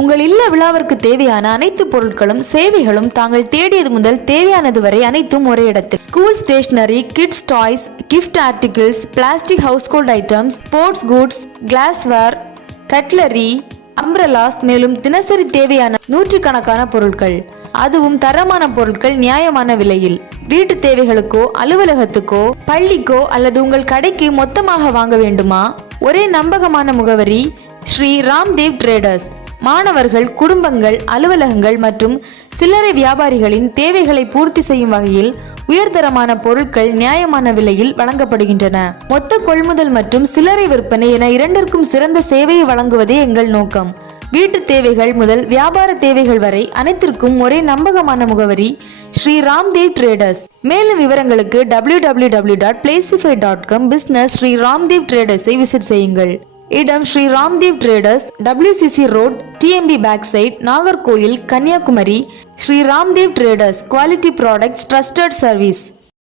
உங்கள் இல்ல விழாவிற்கு தேவையான அனைத்து பொருட்களும் சேவைகளும் தாங்கள் தேடியது முதல் தேவையானது வரை அனைத்தும் ஒரே இடத்தில். School stationery, kids toys, gift articles, plastic household items, sports goods, glassware, cutlery, umbrellas, மேலும் தினசரி தேவையான நூற்றுக்கணக்கான பொருட்கள், அதுவும் தரமான பொருட்கள் நியாயமான விலையில். வீட்டு தேவைகளுக்கோ, அலுவலகத்துக்கோ, பள்ளிக்கோ அல்லது உங்கள் கடைக்கு மொத்தமாக வாங்க வேண்டுமா? ஒரே நம்பகமான முகவரி ஸ்ரீ ராம்தேவ் ட்ரேடர்ஸ். மாணவர்கள், குடும்பங்கள், அலுவலகங்கள் மற்றும் சில்லறை வியாபாரிகளின் தேவைகளை பூர்த்தி செய்யும் வகையில் உயர்தரமான பொருட்கள் நியாயமான விலையில் வழங்கப்படுகின்றன. மொத்த கொள்முதல் மற்றும் சில்லறை விற்பனை என இரண்டிற்கும் சிறந்த சேவையை வழங்குவதே எங்கள் நோக்கம். வீட்டு தேவைகள் முதல் வியாபார தேவைகள் வரை அனைத்திற்கும் ஒரே நம்பகமான முகவரி ஸ்ரீ ராம்தேவ் ட்ரேடர்ஸ். மேலும் விவரங்களுக்கு www.placify.com பிசினஸ் ஸ்ரீ ராம்தேவ் ட்ரேடர்ஸை விசிட் செய்யுங்கள். இடம் Shri Ramdev traders, WCC road, TMB back side, Nagercoil, Kanyakumari. Shri Ramdev traders, quality products, trusted service.